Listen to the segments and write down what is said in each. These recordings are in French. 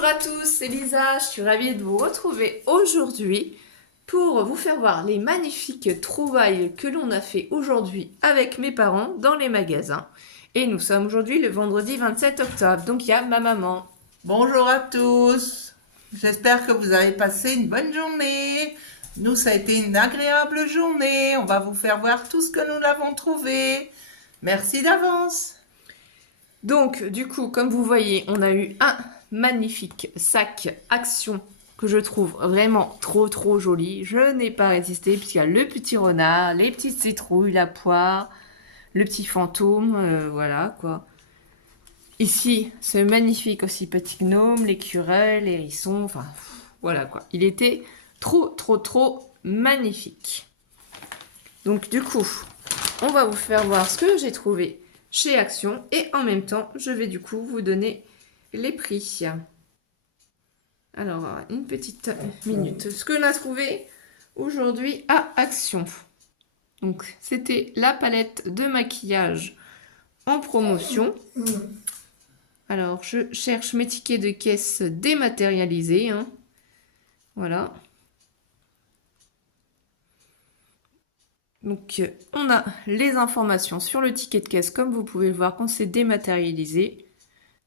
Bonjour à tous, c'est Lisa, je suis ravie de vous retrouver aujourd'hui pour vous faire voir les magnifiques trouvailles que l'on a fait aujourd'hui avec mes parents dans les magasins. Et nous sommes aujourd'hui le vendredi 27 octobre, donc il y a ma maman. Bonjour à tous, j'espère que vous avez passé une bonne journée. Nous, ça a été une agréable journée. On va vous faire voir tout ce que nous avons trouvé. Merci d'avance. Donc du coup, comme vous voyez, on a eu un magnifique sac Action que je trouve vraiment trop joli. Je n'ai pas résisté puisqu'il y a le petit renard, les petites citrouilles, la poire, le petit fantôme, voilà quoi. Ici, ce magnifique aussi petit gnome, l'écureuil, les hérissons, enfin voilà quoi. Il était trop magnifique. Donc du coup, on va vous faire voir ce que j'ai trouvé chez Action et en même temps, je vais du coup vous donner les prix. Alors, une petite minute. Ce que l'on a trouvé aujourd'hui à Action. Donc, c'était la palette de maquillage en promotion. Alors, je cherche mes tickets de caisse dématérialisés. Hein. Voilà. Donc, on a les informations sur le ticket de caisse, comme vous pouvez le voir, quand c'est dématérialisé.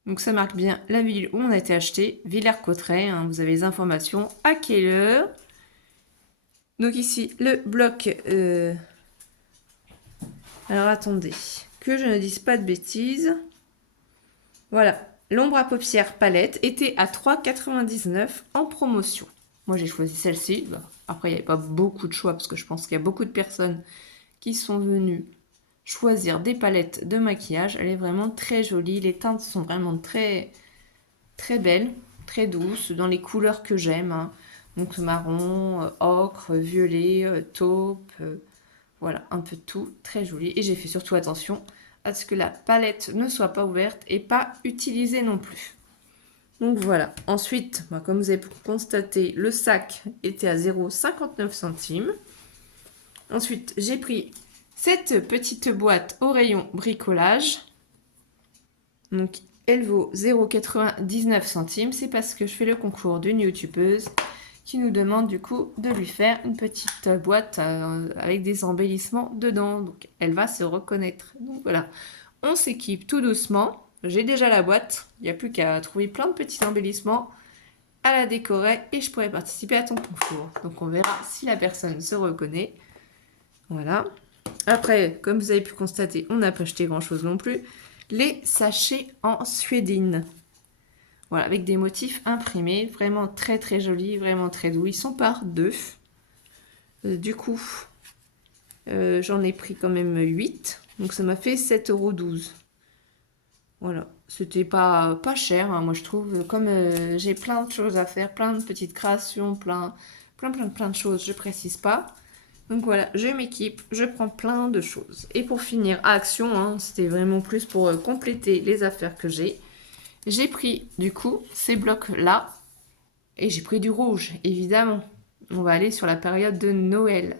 Donc, ça marque bien la ville où on a été acheté, Villers-Cotterêts. Hein. Vous avez les informations, à quelle heure. Donc, ici, le bloc... Alors, attendez, que je ne dise pas de bêtises. Voilà, l'ombre à paupières palette était à 3,99 € en promotion. Moi, j'ai choisi celle-ci. Après, il n'y avait pas beaucoup de choix parce que je pense qu'il y a beaucoup de personnes qui sont venues choisir des palettes de maquillage. Elle est vraiment très jolie. Les teintes sont vraiment très belles, très douces, dans les couleurs que j'aime. Hein. Donc, marron, ocre, violet, taupe, voilà, un peu de tout, très joli. Et j'ai fait surtout attention à ce que la palette ne soit pas ouverte et pas utilisée non plus. Donc voilà. Ensuite, comme vous avez pu constater, le sac était à 0,59 centimes. Ensuite, j'ai pris cette petite boîte au rayon bricolage. Donc, elle vaut 0,99 centimes. C'est parce que je fais le concours d'une youtubeuse qui nous demande du coup de lui faire une petite boîte avec des embellissements dedans. Donc elle va se reconnaître. Donc voilà, on s'équipe tout doucement. J'ai déjà la boîte, il n'y a plus qu'à trouver plein de petits embellissements, à la décorer et je pourrai participer à ton concours. Donc on verra si la personne se reconnaît. Voilà. Après, comme vous avez pu constater, on n'a pas acheté grand chose non plus. Les sachets en suédine. Voilà, avec des motifs imprimés, vraiment très jolis, vraiment très doux. Ils sont par deux. Du coup, j'en ai pris quand même 8. Donc ça m'a fait 7,12 €. Voilà, c'était pas cher, hein, moi je trouve. Comme j'ai plein de choses à faire, plein de petites créations, plein de choses, je précise pas. Donc voilà, je m'équipe, je prends plein de choses. Et pour finir, à Action, hein, c'était vraiment plus pour compléter les affaires que j'ai. J'ai pris du coup ces blocs-là et j'ai pris du rouge, évidemment. On va aller sur la période de Noël.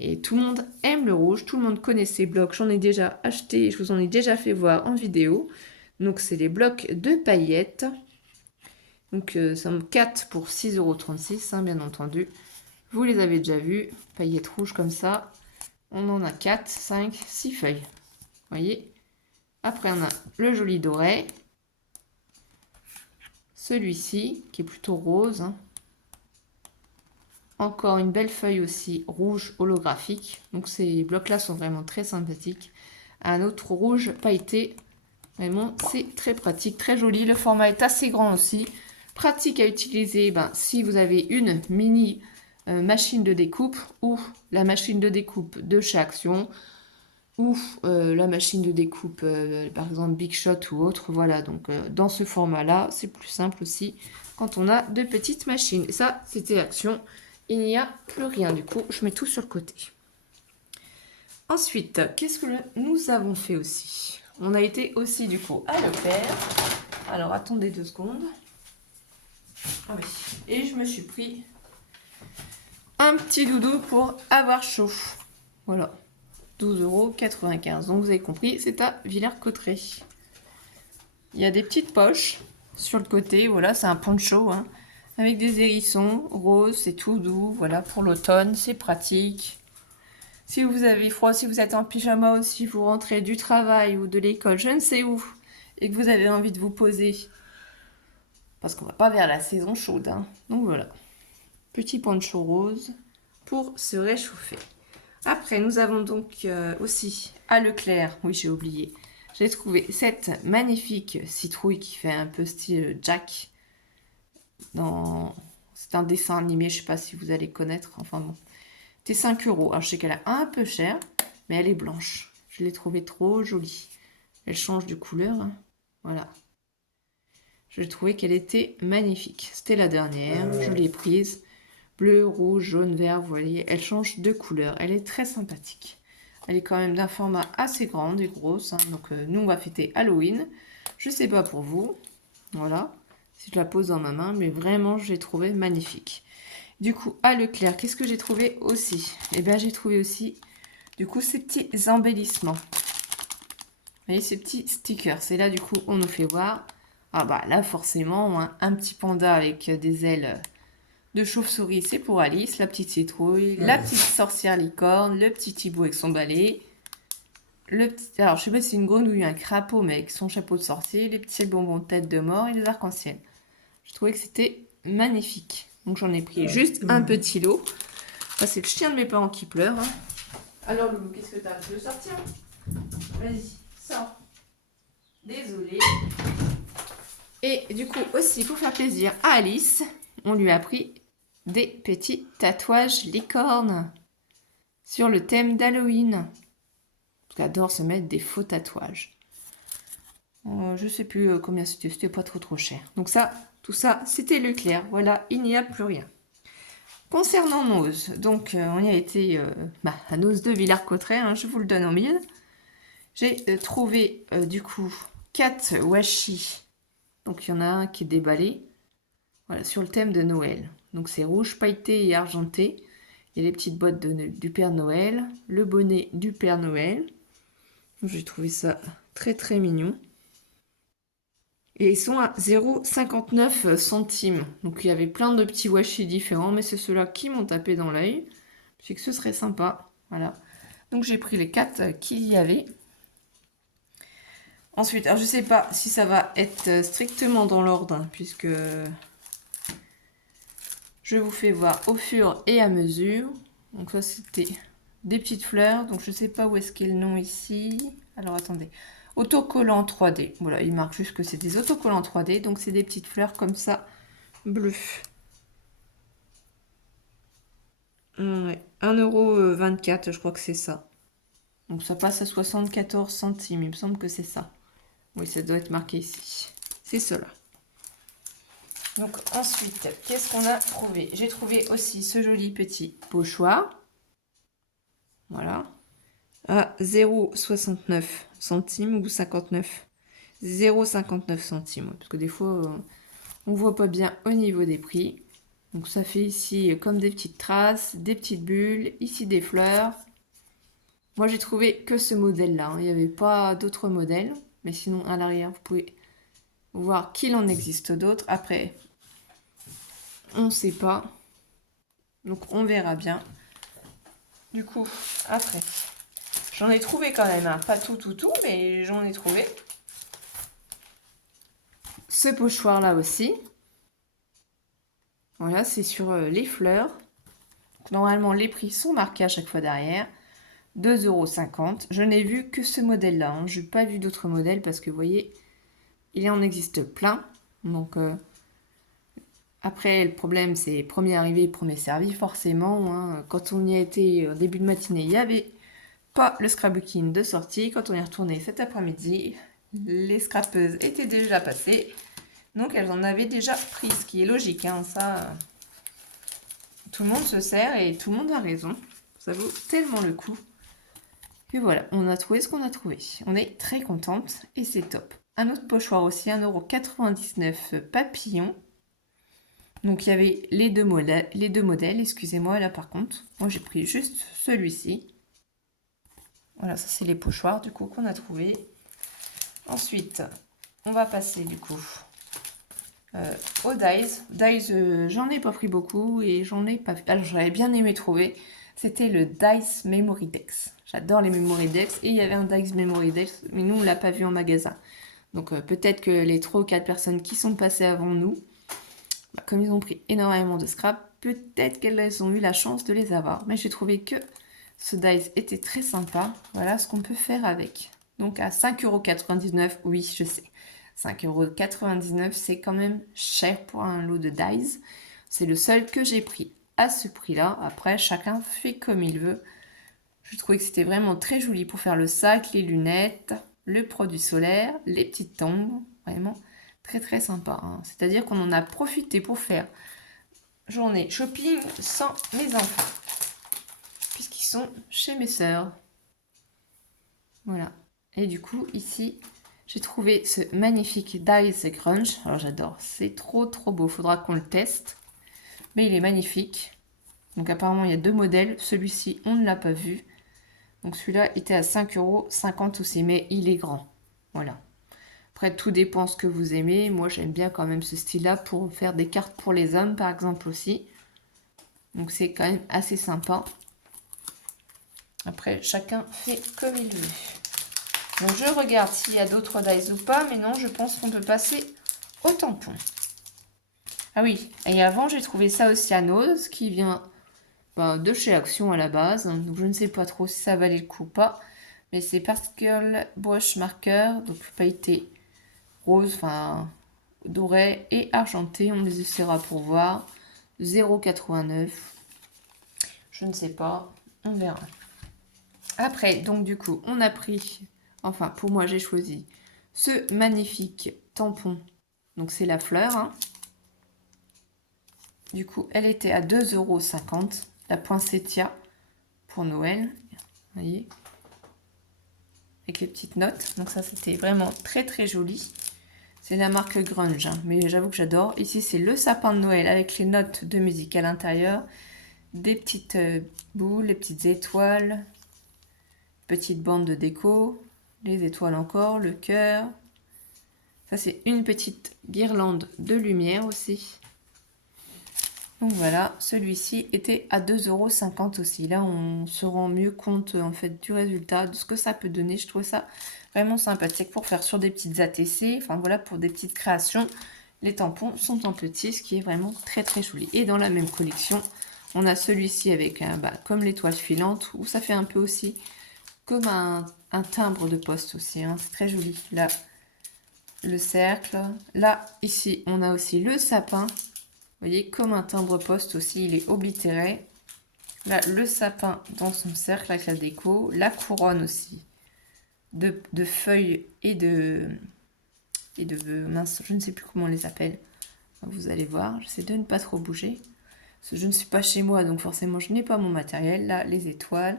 Et tout le monde aime le rouge, tout le monde connaît ces blocs. J'en ai déjà acheté, je vous en ai déjà fait voir en vidéo. Donc c'est les blocs de paillettes. Donc ça sont 4 pour 6,36 €, hein, bien entendu. Vous les avez déjà vus, paillettes rouges comme ça. On en a 4, 5, 6 feuilles. Vous voyez. Après on a le joli doré. Celui-ci, qui est plutôt rose. Hein. Encore une belle feuille aussi, rouge holographique. Donc ces blocs-là sont vraiment très sympathiques. Un autre rouge pailleté. Vraiment, c'est très pratique, très joli. Le format est assez grand aussi. Pratique à utiliser si vous avez une mini machine de découpe ou la machine de découpe de chez Action ou la machine de découpe, par exemple Big Shot ou autre. Voilà, donc dans ce format-là, c'est plus simple aussi quand on a de petites machines. Et ça, c'était Action. Il n'y a plus rien, du coup, je mets tout sur le côté. Ensuite, qu'est-ce que nous avons fait aussi? On a été aussi, du coup, à Leclerc. Alors, attendez 2 secondes. Ah oui. Et je me suis pris un petit doudou pour avoir chaud. Voilà. 12,95 €. Donc vous avez compris, c'est à Villers-Cotterêts. Il y a des petites poches. sur le côté. Voilà, c'est un poncho, hein, avec des hérissons roses, c'est tout doux. Voilà, pour l'automne, c'est pratique. Si vous avez froid, si vous êtes en pyjama ou si vous rentrez du travail ou de l'école, je ne sais où, et que vous avez envie de vous poser, parce qu'on va pas vers la saison chaude, hein. Donc voilà, petit poncho rose pour se réchauffer. Après, nous avons donc aussi à Leclerc, oui j'ai oublié, j'ai trouvé cette magnifique citrouille qui fait un peu style Jack. C'est un dessin animé, je sais pas si vous allez connaître, enfin bon. C'était 5 euros. Alors je sais qu'elle est un peu chère, mais elle est blanche. Je l'ai trouvée trop jolie. Elle change de couleur, hein. Voilà. Je trouvais qu'elle était magnifique. C'était la dernière, je l'ai prise. Bleu, rouge, jaune, vert, vous voyez, elle change de couleur. Elle est très sympathique. Elle est quand même d'un format assez grande et grosse, hein. Donc nous, on va fêter Halloween. Je sais pas pour vous. Voilà. Si je la pose dans ma main, mais vraiment, je l'ai trouvée magnifique. Du coup, à Leclerc, qu'est-ce que j'ai trouvé aussi? Eh bien, j'ai trouvé aussi, du coup, ces petits embellissements. Vous voyez, ces petits stickers. C'est là, du coup, on nous fait voir. Ah bah là, forcément, un petit panda avec des ailes de chauve-souris, c'est pour Alice. La petite citrouille, la petite sorcière licorne, le petit Thibaut avec son balai. Alors, je sais pas si c'est une grenouille, un crapaud, mais avec son chapeau de sorcier, les petits bonbons de tête de mort et les arcs-en-ciel. Je trouvais que c'était magnifique. Donc j'en ai pris juste un petit lot. Ça, c'est le chien de mes parents qui pleure, hein. Alors Loulou, qu'est-ce que t'as? Tu veux sortir? Vas-y, sors. Désolée. Et du coup aussi, pour faire plaisir à Alice, on lui a pris des petits tatouages licornes sur le thème d'Halloween. Elle adore se mettre des faux tatouages. Je sais plus combien c'était pas trop cher. Donc ça, tout ça, c'était Leclerc. Voilà, il n'y a plus rien. Concernant Nose, donc on y a été à Nose de Villars-Cotterêts, hein, je vous le donne en mille. J'ai trouvé du coup 4 washi. Donc il y en a un qui est déballé, voilà, sur le thème de Noël. Donc c'est rouge, pailleté et argenté. Il y a les petites bottes du Père Noël, le bonnet du Père Noël. J'ai trouvé ça très très mignon. Et ils sont à 0,59 centimes. Donc il y avait plein de petits washi différents, mais c'est ceux-là qui m'ont tapé dans l'œil. Je sais que ce serait sympa. Voilà. Donc j'ai pris les 4 qu'il y avait. Ensuite, alors je sais pas si ça va être strictement dans l'ordre, hein, puisque je vous fais voir au fur et à mesure. Donc ça c'était des petites fleurs. Donc je sais pas où est-ce qu'est le nom ici. Alors attendez. Autocollant 3D. Voilà, il marque juste que c'est des autocollants 3D. Donc c'est des petites fleurs comme ça, bleues. Ouais, 1,24 €, je crois que c'est ça. Donc ça passe à 74 centimes, il me semble que c'est ça. Oui, ça doit être marqué ici. C'est cela. Donc ensuite, qu'est-ce qu'on a trouvé? J'ai trouvé aussi ce joli petit pochoir. Voilà. À 0,69 centimes ou 59. 0,59 centimes. Parce que des fois, on voit pas bien au niveau des prix. Donc ça fait ici comme des petites traces, des petites bulles, ici des fleurs. Moi j'ai trouvé que ce modèle-là, hein. Il n'y avait pas d'autres modèles. Mais sinon à l'arrière, vous pouvez voir qu'il en existe d'autres. Après, on ne sait pas. Donc on verra bien. Du coup, après, j'en ai trouvé quand même, hein. Pas tout, mais j'en ai trouvé. Ce pochoir-là aussi. Voilà, c'est sur les fleurs. Donc, normalement, les prix sont marqués à chaque fois derrière. 2,50 €. Je n'ai vu que ce modèle-là, hein. Je n'ai pas vu d'autres modèles parce que vous voyez, il en existe plein. Donc après, le problème, c'est premier arrivé, premier servi, forcément, hein. Quand on y a été au début de matinée, il n'y avait pas le scrapbooking de sortie. Quand on est retourné cet après-midi, les scrapeuses étaient déjà passées. Donc elles en avaient déjà pris, ce qui est logique, hein. Ça, tout le monde se sert et tout le monde a raison. Ça vaut tellement le coup. Et voilà, on a trouvé ce qu'on a trouvé. On est très contente et c'est top. Un autre pochoir aussi, 1,99 € papillon. Donc il y avait les deux modèles, excusez-moi là par contre. Moi j'ai pris juste celui-ci. Voilà, ça c'est les pochoirs du coup qu'on a trouvé. Ensuite, on va passer du coup au Dies. Dies, j'en ai pas pris beaucoup et j'en ai pas vu. Alors j'aurais bien aimé trouver. C'était le Dice Memory Dex. J'adore les Memory Dex. Et il y avait un Dice Memory Dex, mais nous on l'a pas vu en magasin. Donc peut-être que les 3 ou 4 personnes qui sont passées avant nous, comme ils ont pris énormément de scrap, peut-être qu'elles ont eu la chance de les avoir. Mais j'ai trouvé que ce dice était très sympa. Voilà ce qu'on peut faire avec. Donc à 5,99 €, oui, je sais. 5,99 €, c'est quand même cher pour un lot de dice. C'est le seul que j'ai pris à ce prix-là. Après, chacun fait comme il veut. Je trouvais que c'était vraiment très joli pour faire le sac, les lunettes, le produit solaire, les petites tombes. Vraiment très très sympa. Hein. C'est-à-dire qu'on en a profité pour faire journée shopping sans mes enfants. Puisqu'ils sont chez mes sœurs. Voilà. Et du coup, ici, j'ai trouvé ce magnifique Dice Grunge. Alors j'adore, c'est trop trop beau. Faudra qu'on le teste. Mais il est magnifique. Donc apparemment, il y a 2 modèles. Celui-ci, on ne l'a pas vu. Donc celui-là était à 5,50 € aussi, mais il est grand. Voilà. Après, tout dépend ce que vous aimez. Moi, j'aime bien quand même ce style-là pour faire des cartes pour les hommes, par exemple, aussi. Donc c'est quand même assez sympa. Après, chacun fait comme il veut. Donc je regarde s'il y a d'autres dice ou pas, mais non, je pense qu'on peut passer au tampon. Ah oui, et avant, j'ai trouvé ça aussi à Nose, qui vient de chez Action à la base. Donc je ne sais pas trop si ça valait le coup ou pas. Mais c'est Particle Brush Marker, donc pailleté rose, enfin doré et argenté. On les essaiera pour voir. 0,89 €. Je ne sais pas, on verra. Après, donc du coup, on a pris, enfin pour moi j'ai choisi ce magnifique tampon. Donc c'est la fleur. Hein. Du coup, elle était à 2,50 €. La poinsettia pour Noël. Vous voyez, avec les petites notes. Donc ça, c'était vraiment très très joli. C'est la marque Grunge, hein, mais j'avoue que j'adore. Ici, c'est le sapin de Noël avec les notes de musique à l'intérieur. Des petites boules, les petites étoiles, petite bande de déco, les étoiles encore, le cœur. Ça, c'est une petite guirlande de lumière aussi. Donc voilà, celui-ci était à 2,50 € aussi. Là, on se rend mieux compte en fait du résultat, de ce que ça peut donner. Je trouve ça vraiment sympathique pour faire sur des petites ATC. Enfin voilà, pour des petites créations. Les tampons sont en petit, ce qui est vraiment très très joli. Et dans la même collection, on a celui-ci avec comme l'étoile filante, où ça fait un peu aussi comme un timbre de poste aussi. Hein. C'est très joli. Là, le cercle. Là, ici, on a aussi le sapin. Vous voyez, comme un timbre-poste aussi, il est oblitéré. Là, le sapin dans son cercle avec la déco. La couronne aussi de feuilles et de mince, je ne sais plus comment on les appelle. Vous allez voir, j'essaie de ne pas trop bouger. Parce que je ne suis pas chez moi, donc forcément, je n'ai pas mon matériel. Là, les étoiles.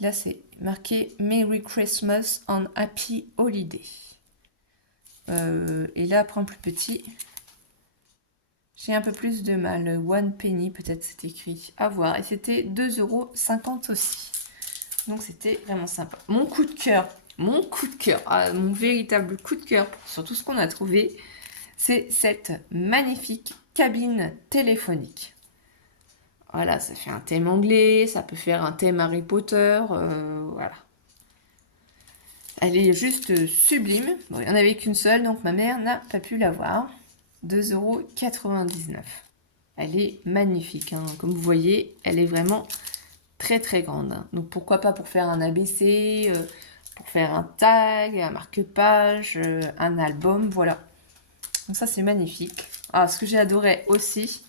Là, c'est marqué Merry Christmas and Happy Holiday. Et là, après, en plus petit... J'ai un peu plus de mal. One penny, peut-être c'est écrit. À voir. Et c'était 2,50 € aussi. Donc c'était vraiment sympa. Mon coup de cœur, mon véritable coup de cœur sur tout ce qu'on a trouvé, c'est cette magnifique cabine téléphonique. Voilà, ça fait un thème anglais, ça peut faire un thème Harry Potter. Voilà. Elle est juste sublime. Bon, il n'y en avait qu'une seule, donc ma mère n'a pas pu l'avoir. 2,99 €. Elle est magnifique. Hein. Comme vous voyez, elle est vraiment très très grande. Hein. Donc pourquoi pas pour faire un ABC, pour faire un tag, un marque-page, un album, voilà. Donc ça c'est magnifique. Ah, ce que j'ai adoré aussi,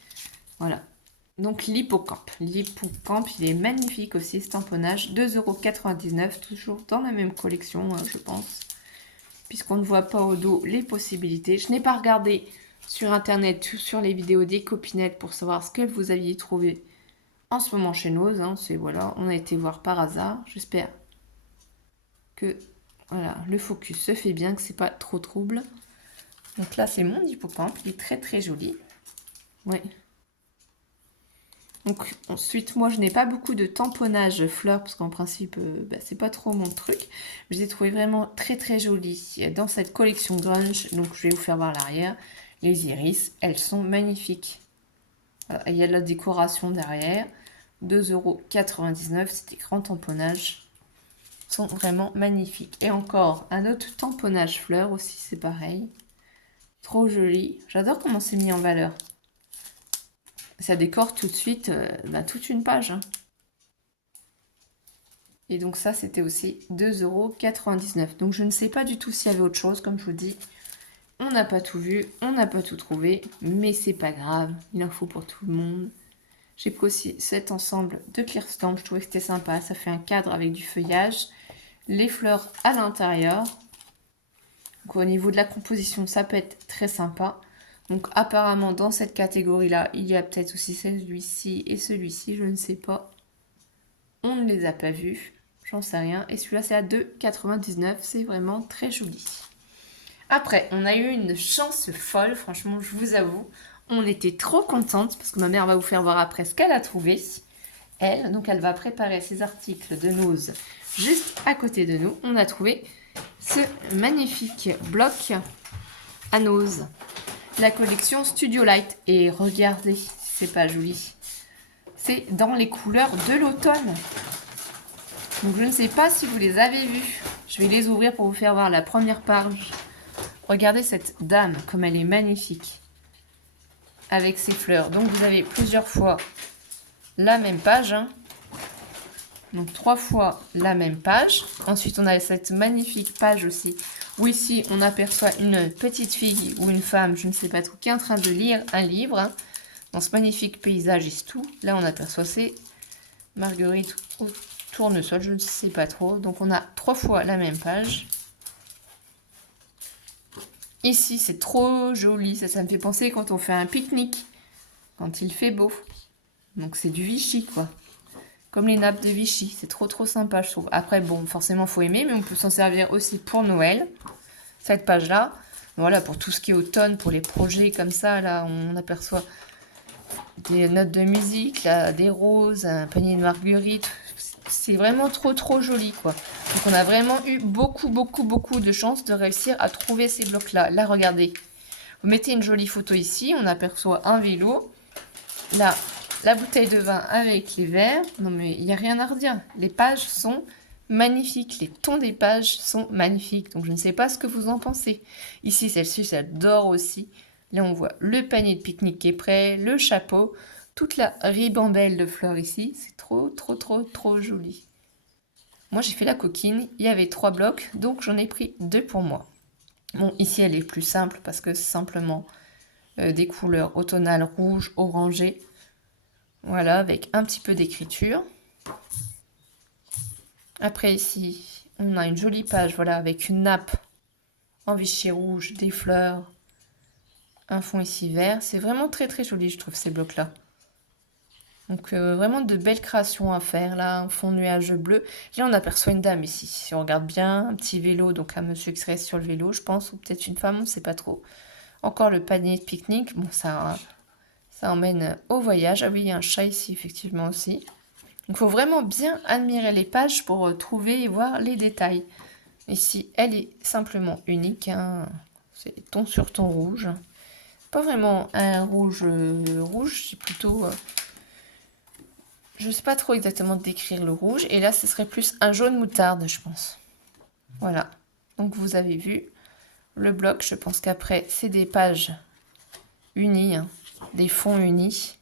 voilà. Donc l'hippocampe. L'hippocampe, il est magnifique aussi, ce tamponnage. 2,99 €, toujours dans la même collection, je pense. Puisqu'on ne voit pas au dos les possibilités. Je n'ai pas regardé sur internet, sur les vidéos des copinettes pour savoir ce que vous aviez trouvé en ce moment chez Nose. Hein, c'est voilà, on a été voir par hasard. J'espère que voilà, le focus se fait bien, que c'est pas trop trouble. Donc là, c'est mon hippocampe, il est très très joli. Ouais. Donc ensuite, moi, je n'ai pas beaucoup de tamponnage fleurs parce qu'en principe, c'est pas trop mon truc. Je les ai trouvés vraiment très très jolis dans cette collection grunge. Donc je vais vous faire voir l'arrière. Les iris, elles sont magnifiques. Voilà, il y a de la décoration derrière. 2,99 €, c'est des grands tamponnages. Ils sont vraiment magnifiques. Et encore, un autre tamponnage fleurs aussi, c'est pareil. Trop joli. J'adore comment c'est mis en valeur. Ça décore tout de suite toute une page. Hein. Et donc ça, c'était aussi 2,99 €. Donc je ne sais pas du tout s'il y avait autre chose, comme je vous dis. On n'a pas tout vu, on n'a pas tout trouvé, mais c'est pas grave, il en faut pour tout le monde. J'ai pris aussi cet ensemble de clear stamp, je trouvais que c'était sympa. Ça fait un cadre avec du feuillage, les fleurs à l'intérieur. Donc au niveau de la composition, ça peut être très sympa. Donc apparemment dans cette catégorie-là, il y a peut-être aussi celui-ci et celui-ci, je ne sais pas. On ne les a pas vus, j'en sais rien. Et celui-là c'est à 2,99 €, c'est vraiment très joli. Après, on a eu une chance folle, franchement, je vous avoue. On était trop contente parce que ma mère va vous faire voir après ce qu'elle a trouvé. Elle, donc elle va préparer ses articles de nose juste à côté de nous. On a trouvé ce magnifique bloc à nose. La collection Studio Light. Et regardez, c'est pas joli. C'est dans les couleurs de l'automne. Donc je ne sais pas si vous les avez vus. Je vais les ouvrir pour vous faire voir la première page. Regardez cette dame, comme elle est magnifique. Avec ses fleurs. Donc vous avez plusieurs fois la même page. Hein. Donc 3 fois la même page. Ensuite on a cette magnifique page aussi. Où ici on aperçoit une petite fille ou une femme, je ne sais pas trop, qui est en train de lire un livre. Hein, dans ce magnifique paysage et tout. Là on aperçoit ces marguerites au tournesol, je ne sais pas trop. Donc on a 3 fois la même page. Ici, c'est trop joli. Ça me fait penser quand on fait un pique-nique. Quand il fait beau. Donc, c'est du Vichy, quoi. Comme les nappes de Vichy. C'est trop sympa, je trouve. Après, bon, forcément, il faut aimer. Mais on peut s'en servir aussi pour Noël. Cette page-là. Voilà, pour tout ce qui est automne, pour les projets comme ça. Là, on aperçoit des notes de musique, là, des roses, un panier de marguerites. C'est vraiment trop joli, quoi. Donc on a vraiment eu beaucoup de chance de réussir à trouver ces blocs-là. Là, regardez. Vous mettez une jolie photo ici. On aperçoit un vélo. Là, la bouteille de vin avec les verres. Non, mais il n'y a rien à redire. Les pages sont magnifiques. Les tons des pages sont magnifiques. Donc, je ne sais pas ce que vous en pensez. Ici, celle-ci, j'adore aussi. Là, on voit le panier de pique-nique qui est prêt, le chapeau. Toute la ribambelle de fleurs ici, c'est trop joli. Moi, j'ai fait la coquine, il y avait 3 blocs, donc j'en ai pris 2 pour moi. Bon, ici, elle est plus simple parce que c'est simplement des couleurs automnales, rouge, orangé. Voilà, avec un petit peu d'écriture. Après, ici, on a une jolie page, voilà, avec une nappe en Vichy rouge, des fleurs, un fond ici vert. C'est vraiment très joli, je trouve, ces blocs-là. Donc vraiment de belles créations à faire. Là, un fond nuage bleu. Là, on aperçoit une dame ici. Si on regarde bien, un petit vélo, donc un monsieur qui serait sur le vélo, je pense, ou peut-être une femme, on ne sait pas trop. Encore le panier de pique-nique. Bon, ça emmène au voyage. Ah oui, il y a un chat ici, effectivement, aussi. Donc, il faut vraiment bien admirer les pages pour trouver et voir les détails. Ici, elle est simplement unique. Hein. C'est ton sur ton rouge. Pas vraiment un rouge rouge, c'est plutôt... je ne sais pas trop exactement décrire le rouge. Et là, ce serait plus un jaune moutarde, je pense. Voilà. Donc, vous avez vu le bloc. Je pense qu'après, c'est des pages unies, hein, des fonds unis.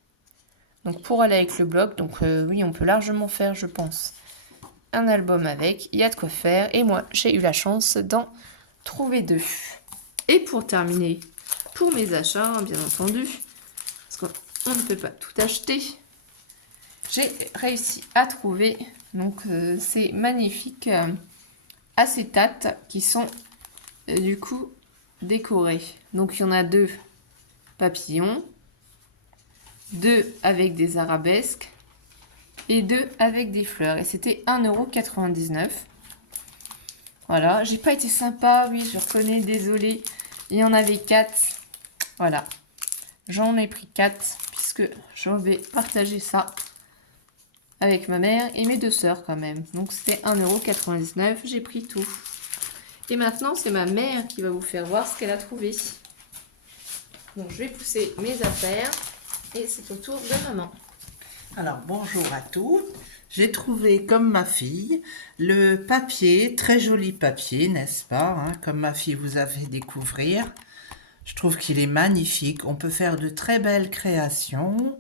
Donc, pour aller avec le bloc, donc oui, on peut largement faire, je pense, un album avec. Il y a de quoi faire. Et moi, j'ai eu la chance d'en trouver 2. Et pour terminer, pour mes achats, bien entendu, parce qu'on ne peut pas tout acheter, j'ai réussi à trouver donc ces magnifiques acétates qui sont du coup décorés. Donc il y en a 2 papillons, 2 avec des arabesques et 2 avec des fleurs. Et c'était 1,99 €. Voilà, j'ai pas été sympa, oui, je reconnais, désolée. Il y en avait 4. Voilà, j'en ai pris 4 puisque je vais partager ça avec ma mère et mes 2 sœurs quand même. Donc c'était 1,99 €, j'ai pris tout. Et maintenant c'est ma mère qui va vous faire voir ce qu'elle a trouvé. Donc je vais pousser mes affaires et c'est au tour de maman. Alors, bonjour à toutes. J'ai trouvé, comme ma fille, le papier, très joli papier, n'est-ce pas, hein, comme ma fille vous a fait découvrir. Je trouve qu'il est magnifique. On peut faire de très belles créations.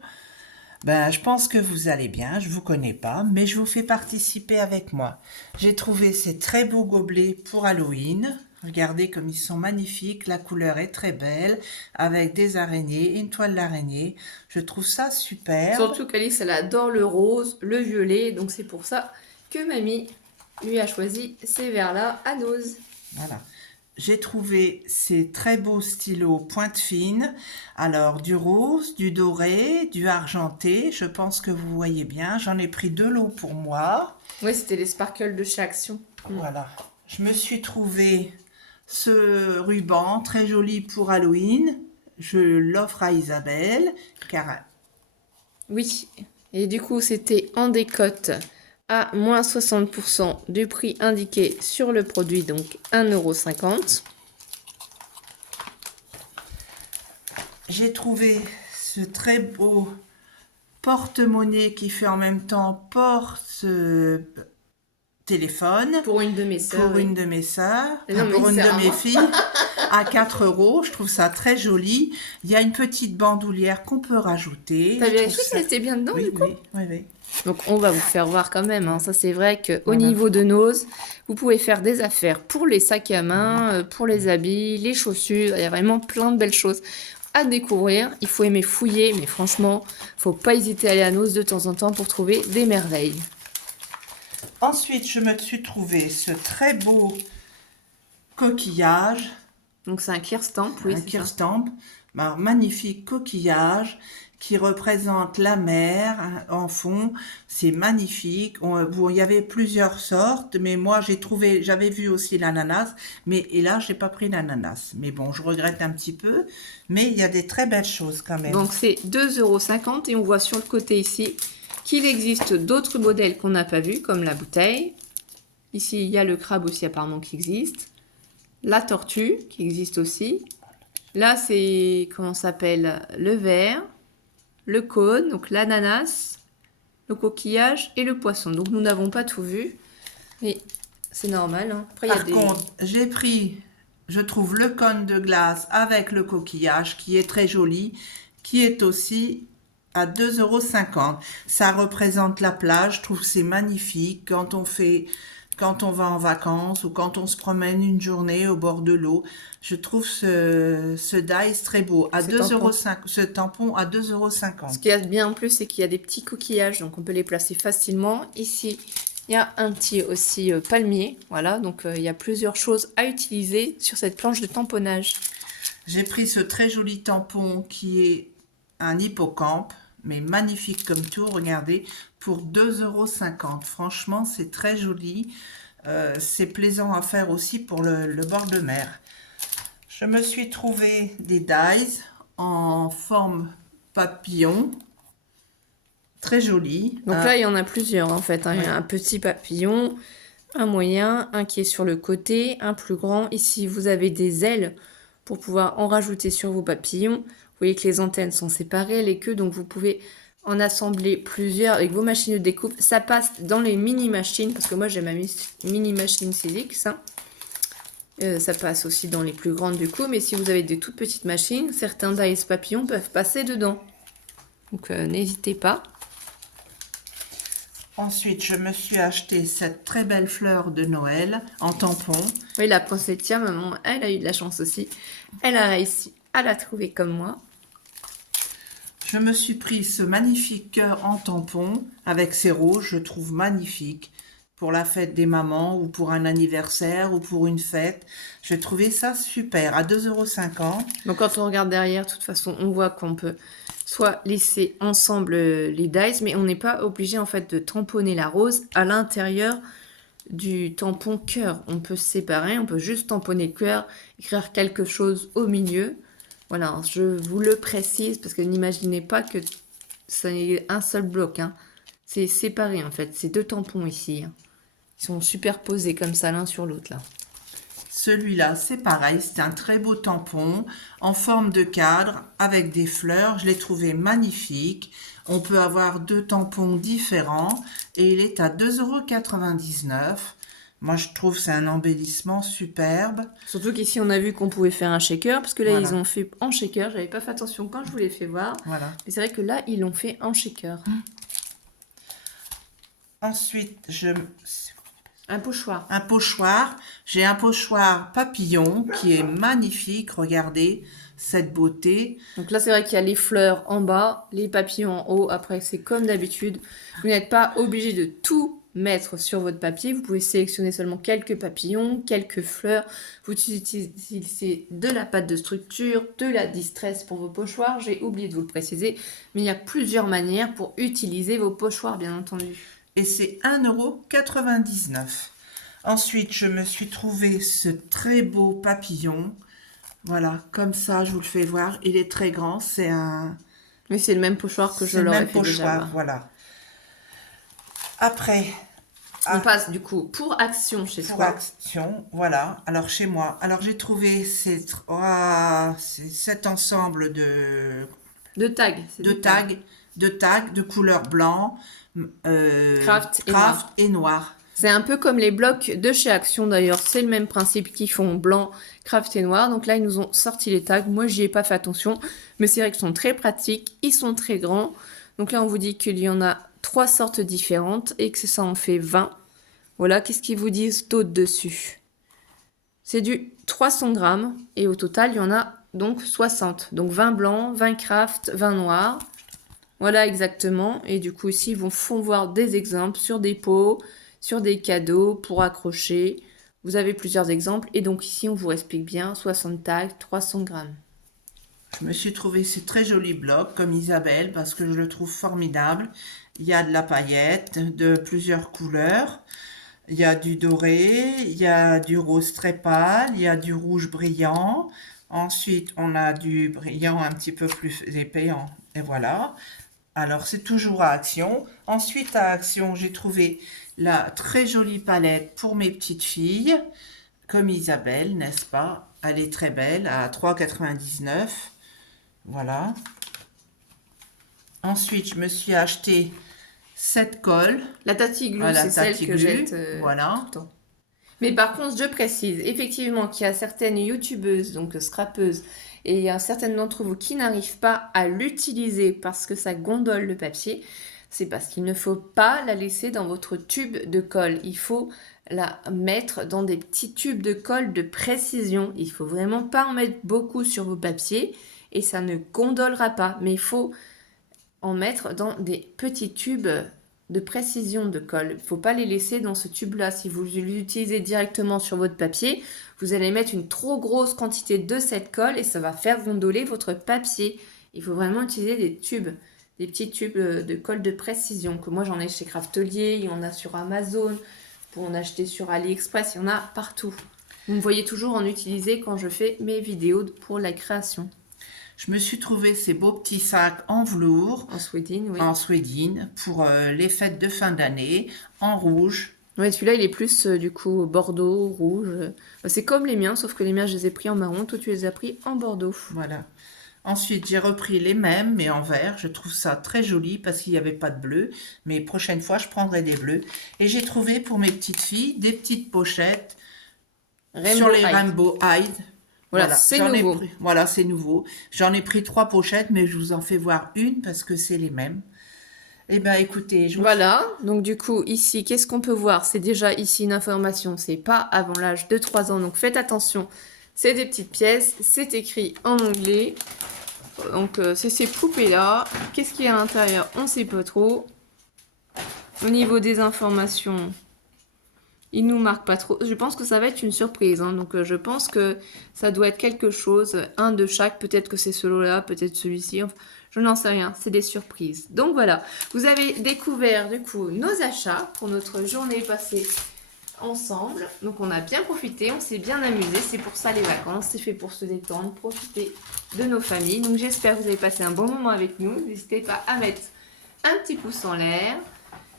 Ben, je pense que vous allez bien. Je vous connais pas, mais je vous fais participer avec moi. J'ai trouvé ces très beaux gobelets pour Halloween. Regardez comme ils sont magnifiques. La couleur est très belle, avec des araignées, une toile d'araignée. Je trouve ça superbe. Surtout qu'Alice, elle adore le rose, le violet, donc c'est pour ça que mamie lui a choisi ces verres-là à Nose. Voilà. J'ai trouvé ces très beaux stylos pointe fine. Alors, du rose, du doré, du argenté. Je pense que vous voyez bien. J'en ai pris 2 lots pour moi. Oui, c'était les sparkles de chez Action. Voilà. Je me suis trouvé ce ruban très joli pour Halloween. Je l'offre à Isabelle, car Oui, et du coup, c'était en décote à moins 60% du prix indiqué sur le produit, donc 1,50 €. j'ai trouvé ce très beau porte-monnaie qui fait en même temps porte-téléphone. Pour une de mes sœurs. Pour une de mes sœurs, Non, mais pour une c'est de à mes moi. filles, à 4 €. Je trouve ça très joli. Il y a une petite bandoulière qu'on peut rajouter. T'as Je vérifié trouve si ça- elle était bien dedans, Oui, du coup? oui, oui, oui. Donc, on va vous faire voir quand même, hein. Ça, c'est vrai qu'au Voilà. niveau de Nose, vous pouvez faire des affaires pour les sacs à main, pour les habits, les chaussures. Il y a vraiment plein de belles choses à découvrir. Il faut aimer fouiller, mais franchement, faut pas hésiter à aller à Nose de temps en temps pour trouver des merveilles. Ensuite, je me suis trouvé ce très beau coquillage, Donc, c'est un clear stamp, oui, un c'est ça. Kirstamp, un magnifique coquillage qui représente la mer hein, en fond. C'est magnifique. Bon, il y avait plusieurs sortes, mais moi j'avais vu aussi l'ananas, mais et là j'ai pas pris l'ananas. Mais bon, je regrette un petit peu, mais il y a des très belles choses quand même. Donc, c'est 2,50 € et on voit sur le côté ici qu'il existe d'autres modèles qu'on n'a pas vus, comme la bouteille. Ici, il y a le crabe aussi apparemment qui existe. La tortue qui existe aussi. Là, c'est, comment ça s'appelle? Le verre, le cône, donc l'ananas, le coquillage et le poisson. Donc, nous n'avons pas tout vu. Mais c'est normal, hein. Après, il y a Par des... contre, j'ai pris, je trouve le cône de glace avec le coquillage qui est très joli, qui est aussi à 2,50 €. Ça représente la plage, je trouve que c'est magnifique quand on va en vacances ou quand on se promène une journée au bord de l'eau. Je trouve ce dice très beau. À Ce 2,5 €, ce tampon à Ce 2,50 €. qu'il y a de bien en plus, c'est qu'il y a des petits coquillages, donc on peut les placer facilement. Ici, il y a un petit aussi palmier, voilà, donc il y a plusieurs choses à utiliser sur cette planche de tamponnage. J'ai pris ce très joli tampon qui est un hippocampe, mais magnifique comme tout, regardez, pour 2,50 €. Franchement, c'est très joli. C'est plaisant à faire aussi pour le bord de mer. Je me suis trouvé des dies en forme papillon, très joli. Donc là, il y en a plusieurs en fait, hein. Il y a Oui. un petit papillon, un moyen, un qui est sur le côté, un plus grand. Ici, vous avez des ailes pour pouvoir en rajouter sur vos papillons. Vous voyez que les antennes sont séparées, les queues, donc vous pouvez en assembler plusieurs avec vos machines de découpe. Ça passe dans les mini-machines, parce que moi j'ai ma mini-machine Silex, hein. Ça passe aussi dans les plus grandes du coup, mais si vous avez des toutes petites machines, certains dies papillons peuvent passer dedans. Donc n'hésitez pas. Ensuite, je me suis acheté cette très belle fleur de Noël en tampon. Oui, la poinsettia, maman, elle a eu de la chance aussi. Elle a réussi à la trouver comme moi. Je me suis pris ce magnifique cœur en tampon avec ses roses, je trouve magnifique. Pour la fête des mamans ou pour un anniversaire ou pour une fête. Je trouvais ça super, à 2,50 €. Donc quand on regarde derrière, de toute façon, on voit qu'on peut soit laisser ensemble les dies, mais on n'est pas obligé en fait de tamponner la rose à l'intérieur du tampon cœur. On peut se séparer, on peut juste tamponner cœur, écrire quelque chose au milieu. Voilà, je vous le précise parce que n'imaginez pas que ça n'est un seul bloc, hein. C'est séparé en fait, c'est deux tampons ici, hein. Ils sont superposés comme ça l'un sur l'autre là. Celui-là, c'est pareil, c'est un très beau tampon en forme de cadre avec des fleurs. Je l'ai trouvé magnifique. On peut avoir 2 tampons différents et il est à 2,99 €. Moi, je trouve que c'est un embellissement superbe. Surtout qu'ici, on a vu qu'on pouvait faire un shaker, parce que là, Voilà. ils ont fait en shaker. J'avais pas fait attention quand je vous l'ai fait voir. Voilà. Mais c'est vrai que là, ils l'ont fait en shaker. Ensuite, Un pochoir. un pochoir. J'ai un pochoir papillon qui est magnifique. Regardez cette beauté. Donc là, c'est vrai qu'il y a les fleurs en bas, les papillons en haut. Après, c'est comme d'habitude. Vous n'êtes pas obligé de tout mettre sur votre papier. Vous pouvez sélectionner seulement quelques papillons, quelques fleurs. Vous utilisez de la pâte de structure, de la distress pour vos pochoirs. J'ai oublié de vous le préciser, mais il y a plusieurs manières pour utiliser vos pochoirs, bien entendu. Et c'est 1,99 €. Ensuite, je me suis trouvé ce très beau papillon. Voilà, comme ça, je vous le fais voir. Il est très grand. C'est Mais c'est le même pochoir que je c'est le l'aurais même fait déjà pochoir. voir. Voilà. Après, On passe du coup pour action chez pour soi. action, voilà. Alors, chez moi, alors j'ai trouvé cet ensemble De tags. c'est de des tags de couleur blanc, Craft et craft et noir. C'est un peu comme les blocs de chez Action d'ailleurs, c'est le même principe qu'ils font blanc, craft et noir. Donc là, ils nous ont sorti les tags. Moi, j'y ai pas fait attention, mais c'est vrai qu'ils sont très pratiques, ils sont très grands. Donc là, on vous dit qu'il y en a 3 sortes différentes et que ça en fait 20. Voilà, qu'est-ce qu'ils vous disent d'autre dessus? C'est du 300 grammes et au total, il y en a donc 60. Donc 20 blancs, 20 craft, 20 noirs. Voilà exactement. Et du coup, ici, ils vous font voir des exemples sur des pots, sur des cadeaux pour accrocher. Vous avez plusieurs exemples. Et donc ici, on vous explique bien 60 tags, 300 grammes. Je me suis trouvé ces très jolis blocs comme Isabelle parce que je le trouve formidable. Il y a de la paillette de plusieurs couleurs. Il y a du doré, il y a du rose très pâle, il y a du rouge brillant. Ensuite, on a du brillant un petit peu plus épais. Et voilà. Alors, c'est toujours à Action. Ensuite, à Action, j'ai trouvé la très jolie palette pour mes petites filles, comme Isabelle, n'est-ce pas? Elle est très belle, à 3,99 €. Voilà. Ensuite, je me suis acheté cette colle. La Tati Glue, Voilà, c'est celle Tati que Glue, jette voilà. tout le temps. Mais par contre, je précise effectivement qu'il y a certaines youtubeuses, donc scrapeuses, et il y a certaines d'entre vous qui n'arrivent pas à l'utiliser parce que ça gondole le papier. C'est parce qu'il ne faut pas la laisser dans votre tube de colle. Il faut la mettre dans des petits tubes de colle de précision. Il faut vraiment pas en mettre beaucoup sur vos papiers et ça ne gondolera pas. Mais il faut en mettre dans des petits tubes de précision de colle. Il ne faut pas les laisser dans ce tube-là. Si vous l'utilisez directement sur votre papier, vous allez mettre une trop grosse quantité de cette colle et ça va faire gondoler votre papier. Il faut vraiment utiliser des tubes, des petits tubes de colle de précision. Que moi j'en ai chez Craftelier, il y en a sur Amazon, pour en acheter sur AliExpress, il y en a partout. Vous me voyez toujours en utiliser quand je fais mes vidéos pour la création. Je me suis trouvé ces beaux petits sacs en velours, En suédine, oui. en suédine, pour les fêtes de fin d'année, en rouge. Ouais, celui-là, il est plus du coup bordeaux, rouge. C'est comme les miens, sauf que les miens, je les ai pris en marron. Toi, tu les as pris en bordeaux. Voilà. Ensuite, j'ai repris les mêmes, mais en vert. Je trouve ça très joli parce qu'il n'y avait pas de bleu. Mais prochaine fois, je prendrai des bleus. Et j'ai trouvé pour mes petites filles des petites pochettes sur les Rainbow Hide. Voilà, c'est j'en ai nouveau. voilà, c'est nouveau. J'en ai pris 3 pochettes, mais je vous en fais voir une parce que c'est les mêmes. Eh bien, écoutez, Voilà, donc du coup, ici, qu'est-ce qu'on peut voir? C'est déjà ici une information, c'est pas avant l'âge de 3 ans, donc faites attention. C'est des petites pièces, c'est écrit en anglais. Donc, c'est ces poupées-là. Qu'est-ce qu'il y a à l'intérieur? On sait pas trop. Au niveau des informations, il nous marque pas trop. Je pense que ça va être une surprise. Hein. Donc, je pense que ça doit être quelque chose. Un de chaque. Peut-être que c'est celui-là, peut-être celui-ci. Enfin, je n'en sais rien. C'est des surprises. Donc, voilà. Vous avez découvert, du coup, nos achats pour notre journée passée ensemble. Donc, on a bien profité. On s'est bien amusé. C'est pour ça les vacances. C'est fait pour se détendre, profiter de nos familles. Donc, j'espère que vous avez passé un bon moment avec nous. N'hésitez pas à mettre un petit pouce en l'air.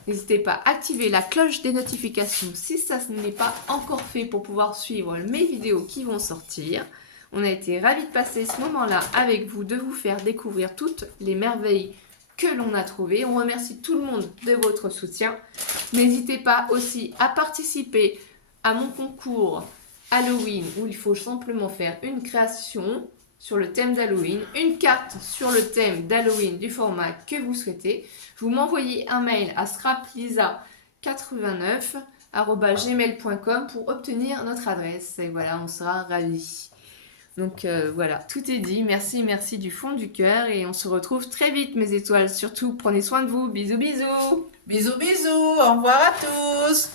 N'hésitez pas à activer la cloche des notifications si ça n'est pas encore fait pour pouvoir suivre mes vidéos qui vont sortir. On a été ravis de passer ce moment-là avec vous, de vous faire découvrir toutes les merveilles que l'on a trouvées. On remercie tout le monde de votre soutien. N'hésitez pas aussi à participer à mon concours Halloween où il faut simplement faire une création sur le thème d'Halloween, une carte sur le thème d'Halloween du format que vous souhaitez. Vous m'envoyez un mail à scraplisa89@gmail.com pour obtenir notre adresse. Et voilà, on sera ravis. Donc voilà, tout est dit. Merci, merci du fond du cœur. Et on se retrouve très vite, mes étoiles. Surtout, prenez soin de vous. Bisous, bisous. Bisous, bisous. Au revoir à tous.